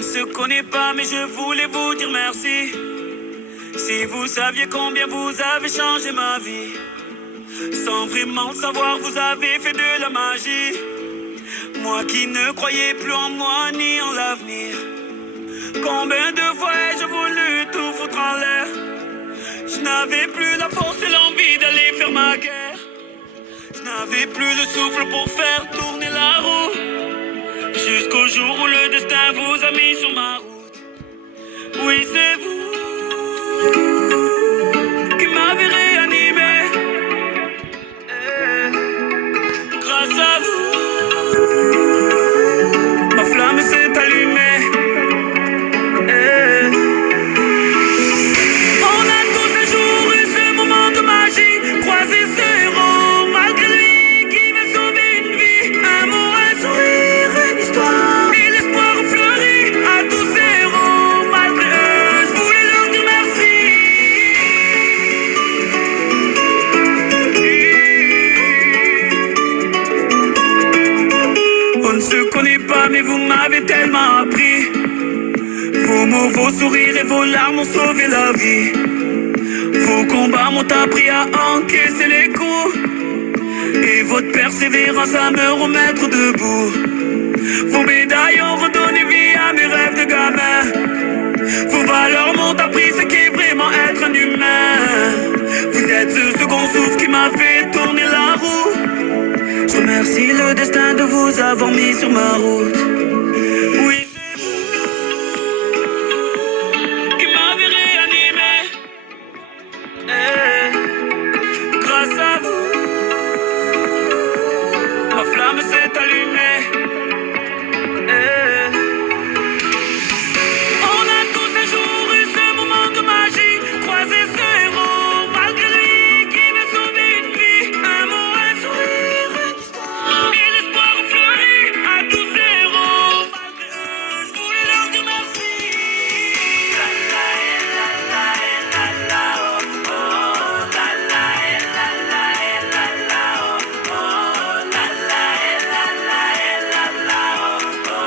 ne se connaît pas, mais je voulais vous dire merci. Si vous saviez combien vous avez changé ma vie, sans vraiment le savoir, vous avez fait de la magie. Moi qui ne croyais plus en moi ni en l'avenir, combien de fois ai-je voulu tout foutre en l'air. Je n'avais plus la force et l'envie d'aller faire ma guerre. Je n'avais plus le souffle pour faire tourner la roue, jusqu'au jour où le destin vous a mis sur ma route. Oui, c'est vous qui m'avez réanimé. Grâce à vous, ma flamme s'est allumée. On a tous un jour eu ce moment de magie, croisé ce héros malgré lui qui va sauver une vie. Un mot, un sourire, une histoire, et l'espoir fleurit à tous ces héros malgré eux. Je voulais leur dire merci. On ne se connaît pas, mais vous m'avez tellement appris. Vos mots, vos sourires et vos larmes ont sauvé la vie. Vos combats m'ont appris à encaisser les coups, et votre persévérance à me remettre debout. Vos médailles ont redonné vie à mes rêves de gamin. Vos valeurs m'ont appris ce qu'est vraiment être un humain. Vous êtes ce second souffle qui m'a fait tourner la roue. Je remercie le destin de vous avoir mis sur ma route. Oui, c'est vous qui m'avez réanimé. Grâce à vous, ma flamme s'est allumée. On a tous un jour eu ce moment de magie, croisé ce héros malgré lui qui veut sauver une vie. Un mot, un sourire, une histoire, et l'espoir fleurit à tous ces héros malgré eux. Je voulais leur dire merci. La la la la la la oh oh. La la la la la la oh oh. La la la la la la oh oh.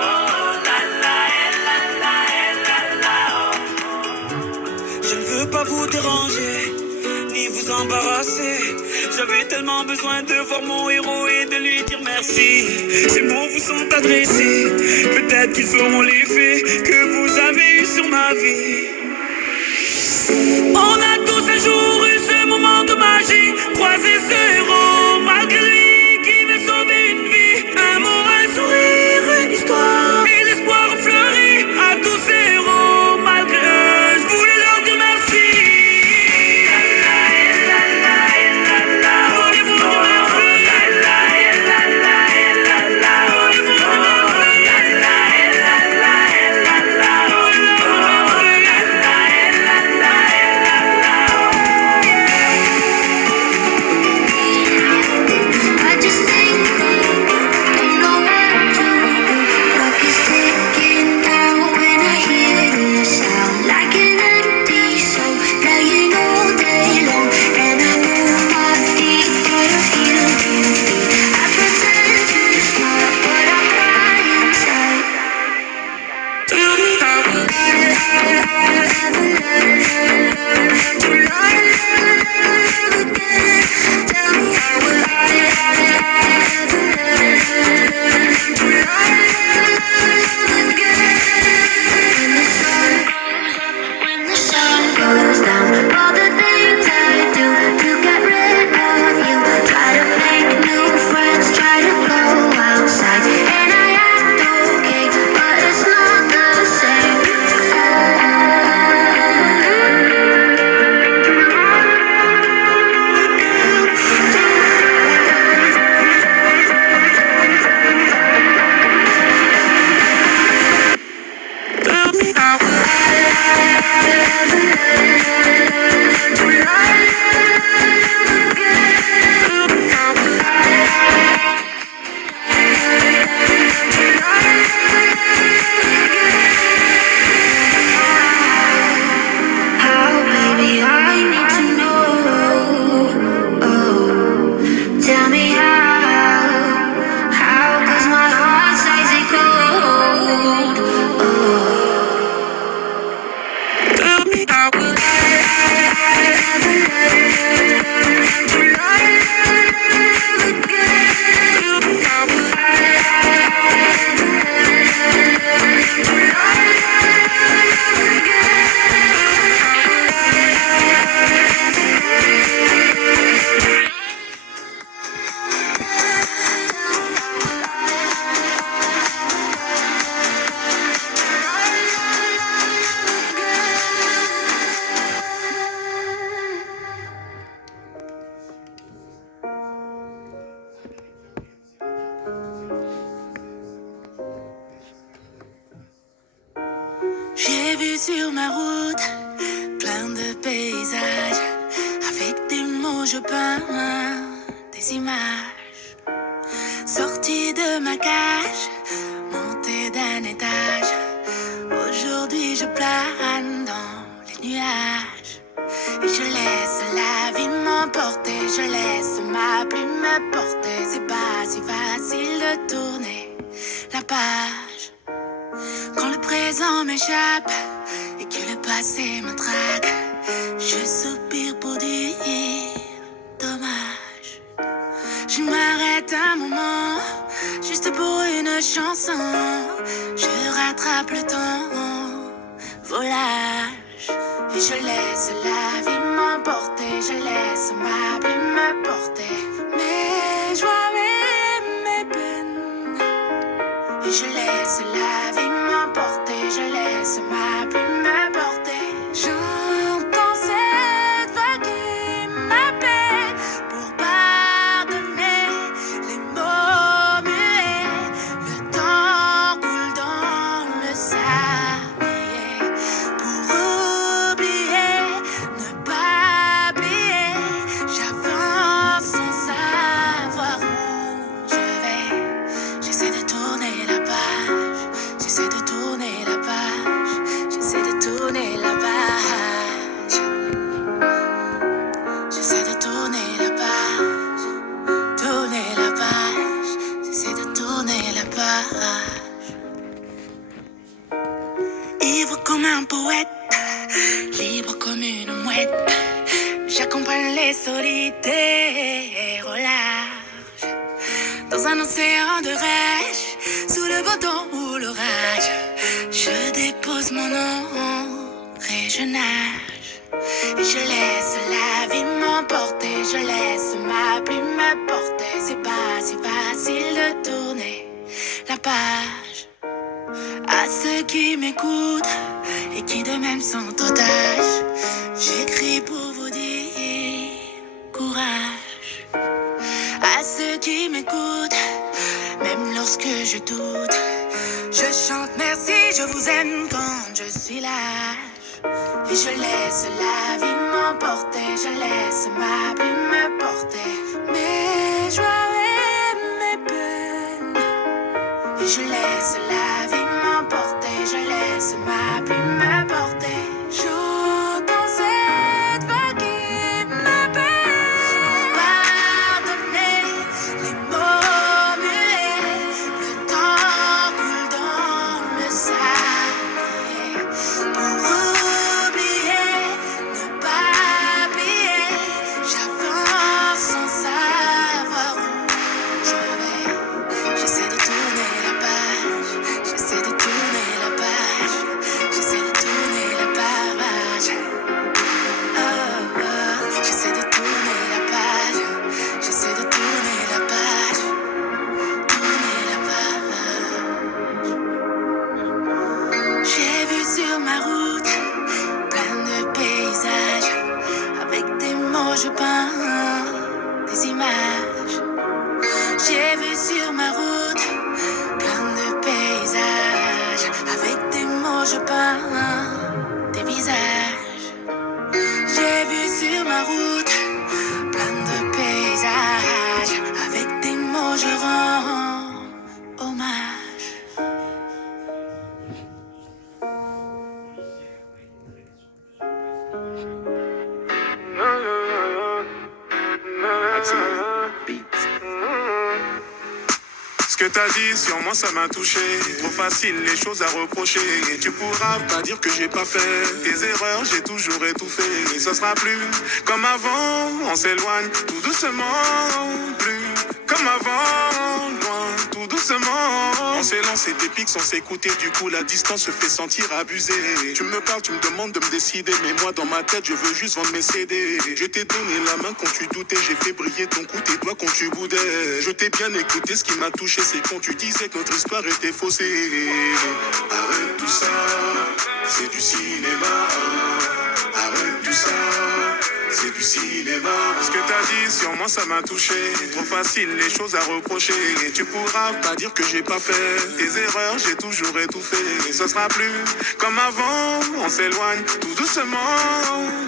La la la la la oh. Je ne veux pas vous déranger, ni vous embarrasser. J'avais tellement besoin de voir mon héros et de lui dire merci. Ces mots vous sont adressés, peut-être qu'ils feront l'effet que vous avez eu sur ma vie. On a tous un jour eu ce moment de magie, croisé ce héros malgré lui qui veut sauver une vie. Un mot, un sourire, une histoire, et l'espoir fleurit à tous ces héros malgré eux. Je voulais leur dire merci. La la la la la la oh. Je voulais vous dire merci. La la la la la la oh. Je voulais vous dire merci. La la la la la la oh. Je voulais leur dire merci. La la la la la la oh. vu sur ma route plein de paysages. Avec des mots je peins des images. Sortie de ma cage, montée d'un étage. Aujourd'hui je plane dans les nuages. Et je laisse la vie m'emporter, je laisse ma plume me porter. C'est pas si facile de tourner la page quand le présent m'échappe et que le passé me traque. Je soupire pour dire dommage. Je m'arrête un moment, juste pour une chanson. Je rattrape le temps, volage. Et je laisse la vie m'emporter, je laisse ma plume me porter. Mes joies et mes peines. Et je laisse la vie m'emporter, je laisse ma plume me porter. J'entends cette vague qui m'appelle pour pardonner les mots muets. Le temps coule dans le sablier. Pour oublier, ne pas plier. J'avance sans savoir où je vais. J'essaie de tourner la page, j'essaie de tourner la page, j'essaie de tourner la page. J'essaie de tourner la page, j'essaie de tourner la page. Ivre comme un poète, libre comme une mouette, j'accompagne les solitaires au large. Dans un océan de rage, sous le beau temps ou l'orage, je dépose mon ombre et je nage. Et je laisse la vie m'emporter, je laisse ma plume me porter. C'est pas si facile de tourner la page. À ceux qui m'écoutent et qui de même sont otages, j'écris pour vous dire courage. À ceux qui m'écoutent, même lorsque je doute, je chante merci, je vous aime quand je suis lâche. Et je laisse la vie m'emporter, je laisse ma plume me porter. Mes joies et mes peines. Et je laisse la vie m'emporter, je laisse ma plume me porter. J'entends cette vague qui m'appelle. Pardonnez les mots muets. Le temps coule dans le sablier. Pour oublier, ne pas plier. J'avance sans savoir où je vais. J'essaie de tourner la page, j'essaie de tourner la page, j'essaie de tourner la page. Oh, oh. J'essaie de tourner la page, j'essaie de tourner la page, tourner la page. J'ai vu sur ma route plein de paysages. Avec des mots je peins des images. J'ai vu sur ma route plein de paysages. Avec des mots je peins des visages. J'ai vu sur ma route plein de paysages. Avec des mots je rends hommage. Ce que t'as dit sur moi ça m'a touché. Trop facile les choses à reprocher. Et tu pourras pas dire que j'ai pas fait tes erreurs, j'ai toujours étouffé. Et ce sera plus comme avant, on s'éloigne tout doucement. Plus comme avant, loin, tout doucement. On s'est lancé des pics sans s'écouter. Du coup la distance se fait sentir abusée. Tu me parles, tu me demandes de me décider. Mais moi dans ma tête je veux juste vendre mes CD. Je t'ai donné la main quand tu doutais. J'ai fait briller ton cou, tes doigts quand tu boudais. Je t'ai bien écouté, ce qui m'a touché c'est quand tu disais que notre histoire était faussée. Arrête tout ça, c'est du cinéma. Arrête tout ça, c'est du cinéma. Ce que t'as dit sur moi ça m'a touché. Trop facile les choses à reprocher. Et tu pourras pas dire que j'ai pas fait tes erreurs, j'ai toujours étouffé. Et ce sera plus comme avant, on s'éloigne tout doucement.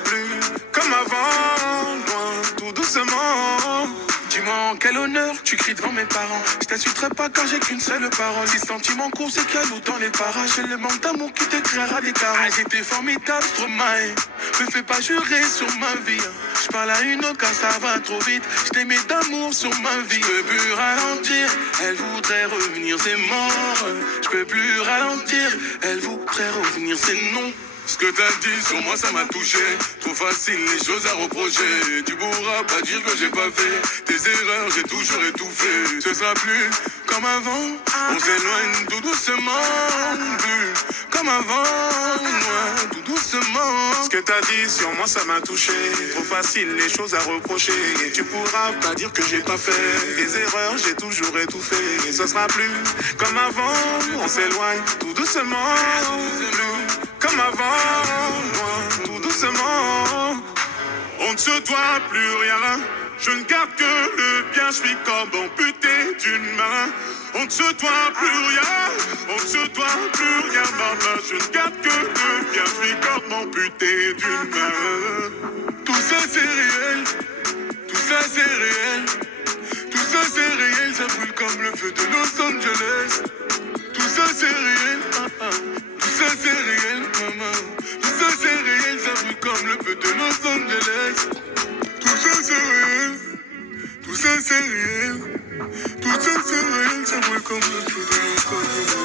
Plus comme avant, loin tout doucement. Dis-moi en quel honneur tu cries devant mes parents. Je t'insulterai pas car j'ai qu'une seule parole. Si sentiment court c'est qu'il y a l'eau dans les parages. C'est le manque d'amour qui te créera des carences. J'étais formidable, Stromae. Me fais pas jurer sur ma vie. Je parle à une autre car ça va trop vite. Je t'aimais d'amour sur ma vie. Je peux plus ralentir, elle voudrait revenir, c'est mort. Je peux plus ralentir, elle voudrait revenir, c'est non. Ce que t'as dit sur moi ça m'a touché. Trop facile les choses à reprocher. Tu pourras pas dire que j'ai pas fait tes erreurs, j'ai toujours étouffé. Ce sera plus comme avant, on s'éloigne tout doucement. Plus comme avant, loin tout doucement. Ce que t'as dit sur moi ça m'a touché. Trop facile les choses à reprocher. Et tu pourras pas dire que j'ai pas fait tes erreurs, j'ai toujours étouffé. Et ce sera plus comme avant, on s'éloigne tout doucement. Plus comme avant, loin, tout doucement. On ne se doit plus rien. Je ne garde que le bien. Je suis comme amputé d'une main. On ne se doit plus rien. On ne se doit plus rien, maman. Je ne garde que le bien. Je suis comme amputé d'une main. Tout ça c'est réel. Tout ça c'est réel. Tout ça c'est réel. Ça brûle comme le feu de Los Angeles. Tout ça c'est réel. Tout ça c'est réel, maman. Tout ça c'est réel, ça brûle comme le feu de Los Angeles. Tout ça c'est réel. Tout ça c'est réel. Tout ça c'est réel, ça brûle comme le feu de Los Angeles.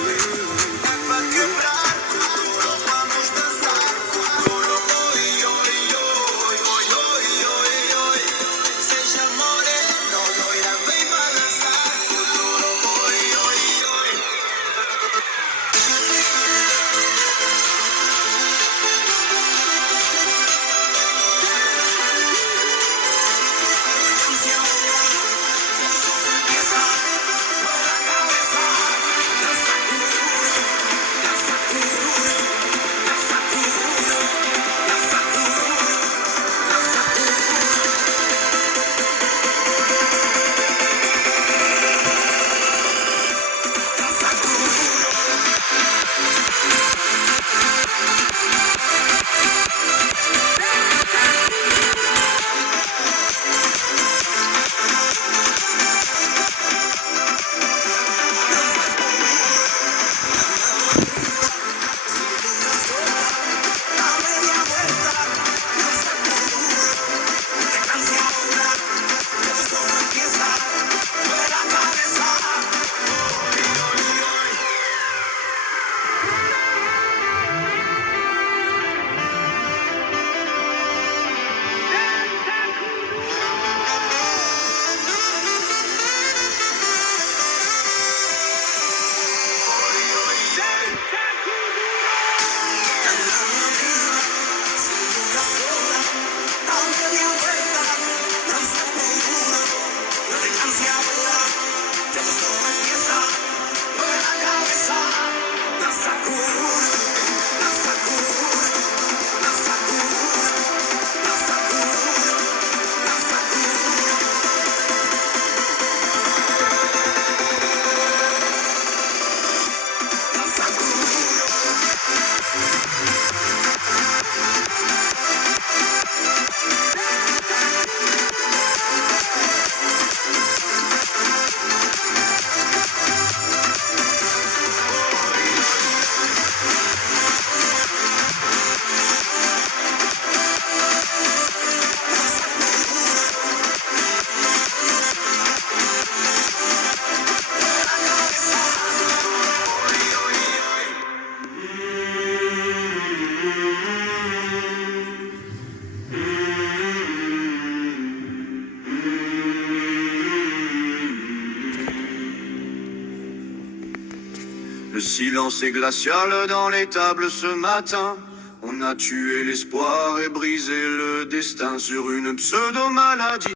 Le silence est glacial dans les tables ce matin. On a tué l'espoir et brisé le destin sur une pseudo-maladie.